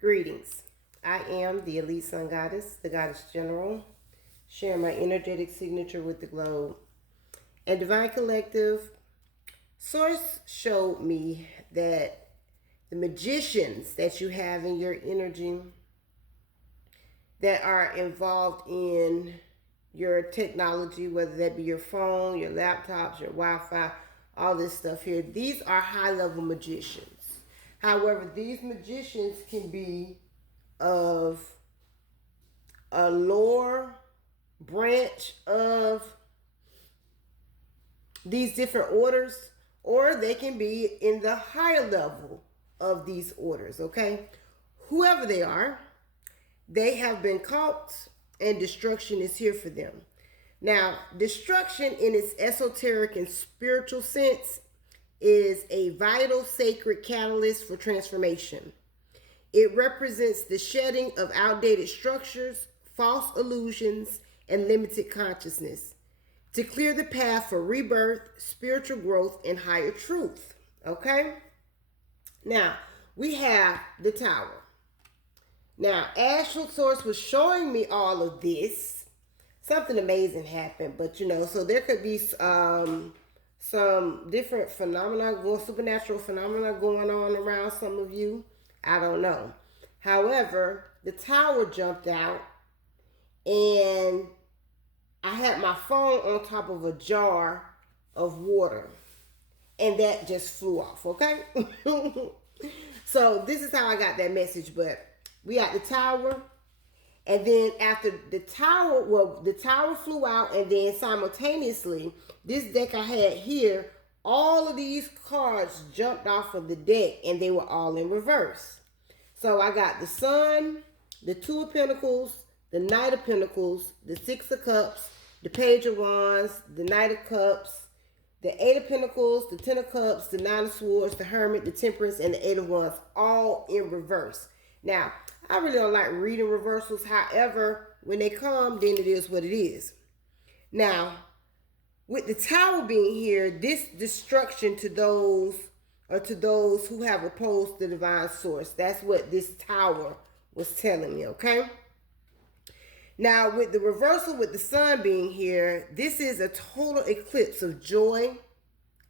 Greetings. I am the Elite Sun Goddess, the Goddess General, sharing my energetic signature with the globe. And Divine Collective, Source showed me that the magicians that you have in your energy that are involved in your technology, whether that be your phone, your laptops, your Wi-Fi, all this stuff here, these are high-level magicians. However, these magicians can be of a lower branch of these different orders, or they can be in the higher level of these orders, okay? Whoever they are, they have been caught and destruction is here for them. Now, destruction in its esoteric and spiritual sense is a vital sacred catalyst for transformation. It represents the shedding of outdated structures, false illusions, and limited consciousness to clear the path for rebirth, spiritual growth, and higher truth. Okay? Now, we have the tower. Now, Astral Source was showing me all of this. Something amazing happened, but so there could be some different supernatural phenomena going on around some of you. I don't know. However, the tower jumped out and I had my phone on top of a jar of water and that just flew off, okay? So this is how I got that message, but we got the tower. And then after the tower flew out, and then simultaneously, this deck I had here, all of these cards jumped off of the deck, and they were all in reverse. So I got the Sun, the Two of Pentacles, the Knight of Pentacles, the Six of Cups, the Page of Wands, the Knight of Cups, the Eight of Pentacles, the Ten of Cups, the Nine of Swords, the Hermit, the Temperance, and the Eight of Wands, all in reverse. Now, I really don't like reading reversals. However, when they come, then it is what it is. Now, with the tower being here, this destruction to those who have opposed the divine source. That's what this tower was telling me, okay? Now, with the reversal with the sun being here, this is a total eclipse of joy,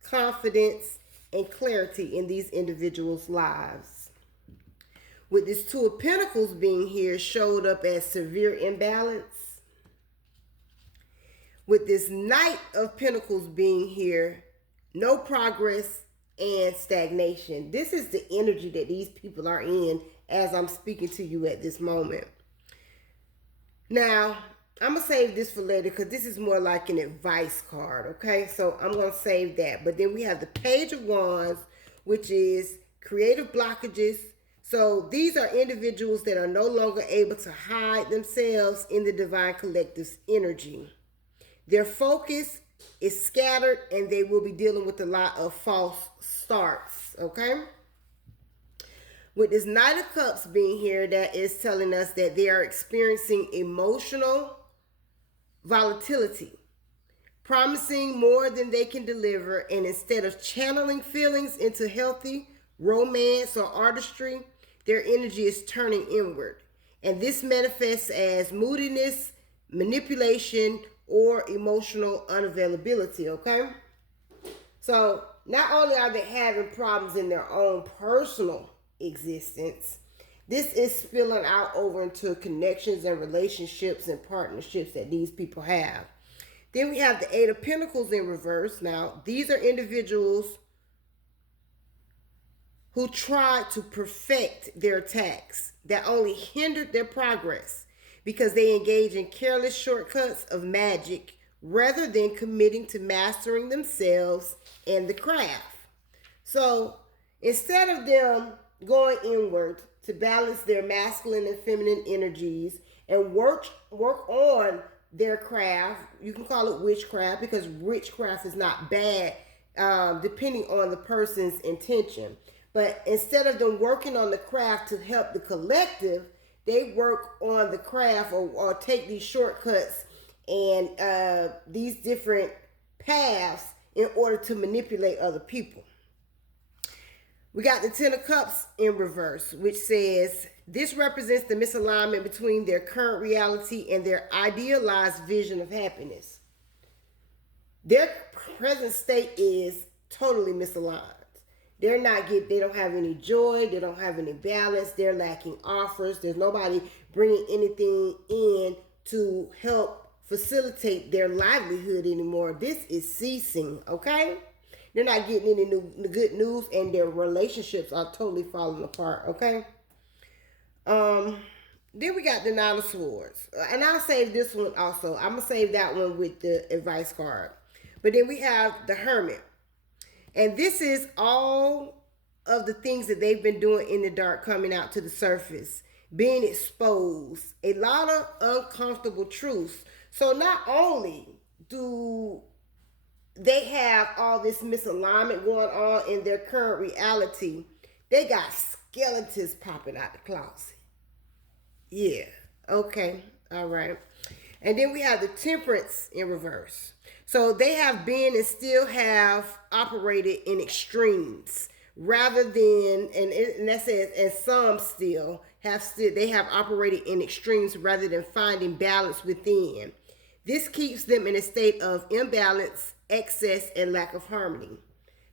confidence, and clarity in these individuals' lives. With this Two of Pentacles being here, showed up as severe imbalance. With this Knight of Pentacles being here, no progress and stagnation. This is the energy that these people are in as I'm speaking to you at this moment. Now, I'm going to save this for later because this is more like an advice card, okay? So I'm going to save that. But then we have the Page of Wands, which is creative blockages. So these are individuals that are no longer able to hide themselves in the Divine Collective's energy. Their focus is scattered and they will be dealing with a lot of false starts, okay? With this Knight of Cups being here, that is telling us that they are experiencing emotional volatility, promising more than they can deliver, and instead of channeling feelings into healthy romance or artistry, their energy is turning inward. And this manifests as moodiness, manipulation, or emotional unavailability, okay? So not only are they having problems in their own personal existence, this is spilling out over into connections and relationships and partnerships that these people have. Then we have the Eight of Pentacles in reverse. Now, these are individuals who tried to perfect their attacks that only hindered their progress because they engage in careless shortcuts of magic rather than committing to mastering themselves and the craft. So instead of them going inward to balance their masculine and feminine energies and work on their craft, you can call it witchcraft because witchcraft is not bad depending on the person's intention. But instead of them working on the craft to help the collective, they work on the craft or take these shortcuts and these different paths in order to manipulate other people. We got the Ten of Cups in reverse, which says This represents the misalignment between their current reality and their idealized vision of happiness. Their present state is totally misaligned. They don't have any joy, they don't have any balance, they're lacking offers, there's nobody bringing anything in to help facilitate their livelihood anymore. This is ceasing, okay? They're not getting any good news, and their relationships are totally falling apart, okay? Then we got the Nine of Swords. And I'll save this one also. I'm going to save that one with the advice card. But then we have the Hermit. And this is all of the things that they've been doing in the dark coming out to the surface, being exposed, a lot of uncomfortable truths. So not only do they have all this misalignment going on in their current reality, they got skeletons popping out the closet. Yeah, okay, all right. And then we have the Temperance in reverse. So they have been and still have operated in extremes rather than, and that says, and some they have operated in extremes rather than finding balance within. This keeps them in a state of imbalance, excess, and lack of harmony.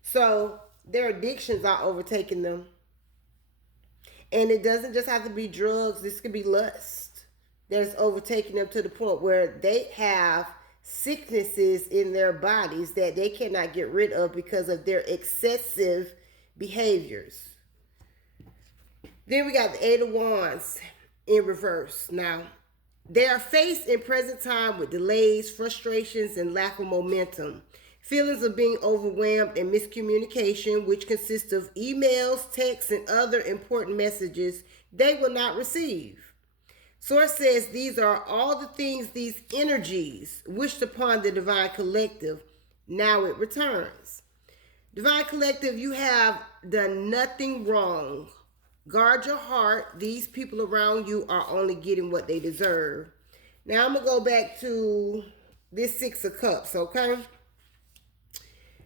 So their addictions are overtaking them. And it doesn't just have to be drugs. This could be lust that's overtaking them to the point where they have sicknesses in their bodies that they cannot get rid of because of their excessive behaviors. Then we got the Eight of Wands in reverse. Now, they are faced in present time with delays, frustrations, and lack of momentum. Feelings of being overwhelmed and miscommunication, which consists of emails, texts, and other important messages they will not receive. Source says these are all the things these energies wished upon the Divine Collective. Now it returns. Divine Collective, you have done nothing wrong. Guard your heart. These people around you are only getting what they deserve. Now I'm going to go back to this Six of Cups, okay?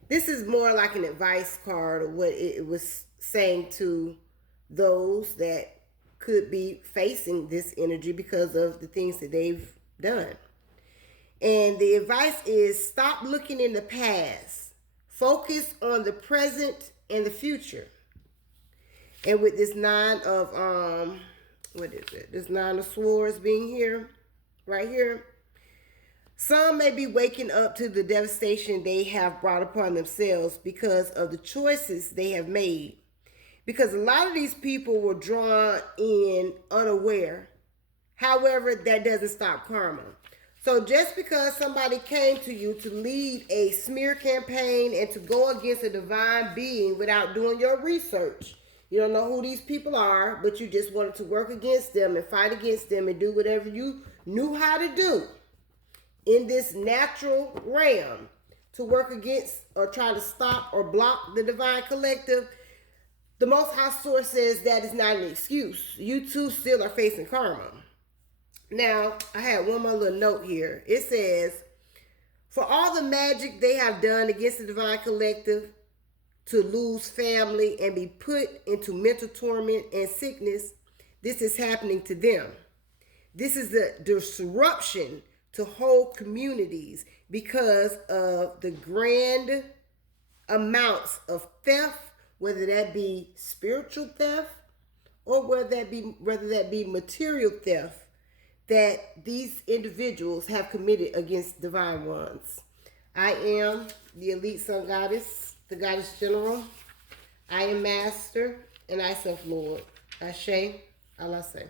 This is more like an advice card of what it was saying to those that could be facing this energy because of the things that they've done. And the advice is stop looking in the past. Focus on the present and the future. And with this Nine of, This Nine of Swords being here, right here. Some may be waking up to the devastation they have brought upon themselves because of the choices they have made. Because a lot of these people were drawn in unaware. However, that doesn't stop karma. So just because somebody came to you to lead a smear campaign and to go against a divine being without doing your research, you don't know who these people are, but you just wanted to work against them and fight against them and do whatever you knew how to do in this natural realm to work against or try to stop or block the Divine Collective. The Most High Source says that is not an excuse. You too still are facing karma. Now, I had one more little note here. It says, for all the magic they have done against the Divine Collective to lose family and be put into mental torment and sickness, this is happening to them. This is the disruption to whole communities because of the grand amounts of theft, whether that be spiritual theft or whether that be material theft that these individuals have committed against divine ones. I am the elite sun goddess, the goddess general. I am master and I self Lord. Ashe, Allah say.